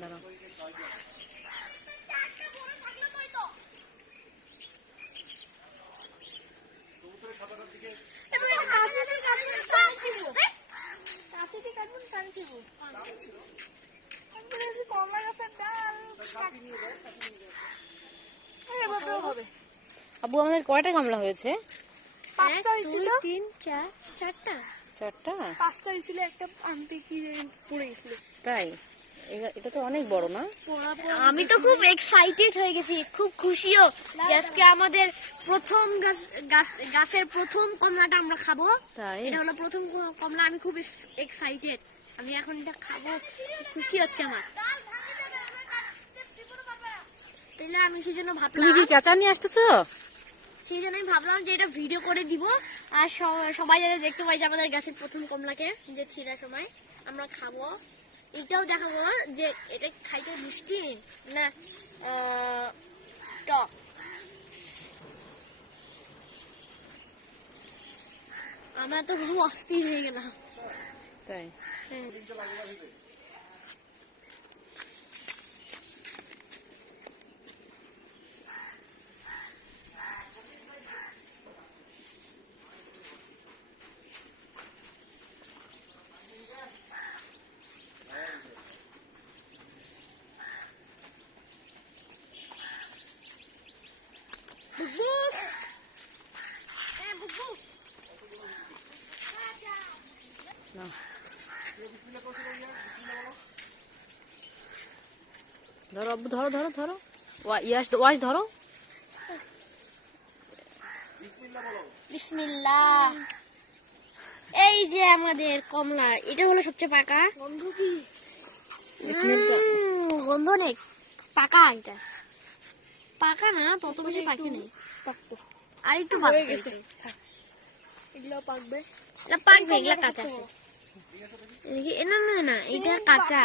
দাঁড়াও। আবু আমাদের কয়টা গামলা হয়েছে? পাঁচটা হয়েছিল। তিন চার চারটা। চারটা? পাঁচটা হয়েছিল একটা আনতে কি পড়ে গেছিল। তাই? এটা তো অনেক বড় না? আমি তো খুব এক্সাইটেড হয়ে গেছি খুব খুশিও আজকে আমাদের প্রথম গাছ- গাছ- গাছের প্রথম কমলাটা আমরা খাব। এটা হলো প্রথম কমলা আমি খুব এক্সাইটেড আমি এখন এটা খাব খুশি হচ্ছে আমার। তাইলে আমি সেই জন্য তুমি ভাবলাম কি কেঁচা নিয়ে আসতেছো? সেই জন্য আমি ভাবলাম যে এটা ভিডিও করে দিব। আর সবাই যাতে দেখতে পাই যে আমাদের গাছের প্রথম কমলাকে যে ছিঁড়ার সময় আমরা খাব। এটাও দেখাবো যে এটা খাইতে মিষ্টি না টক। আমরা তো খুব অস্থির হয়ে গেলাম। তাই বুকবুক হ্যাঁ বুকবুক না ধরো আব্বু ধরো ধরো। ধরো ইয়াস ওয়াশ ধরো। বিসমিল্লাহ। এই যে আমাদের কমলা এটা হলো সবচেয়ে পাকা। গন্ধ কি? গন্ধ নেই। পাকা এটা। পাকা না তত বেশি পাখি নেই। আর একটু গেছে। এগুলো পাকবে। এটা পাকবে এগুলা কাঁচা না না না এটা কাঁচা।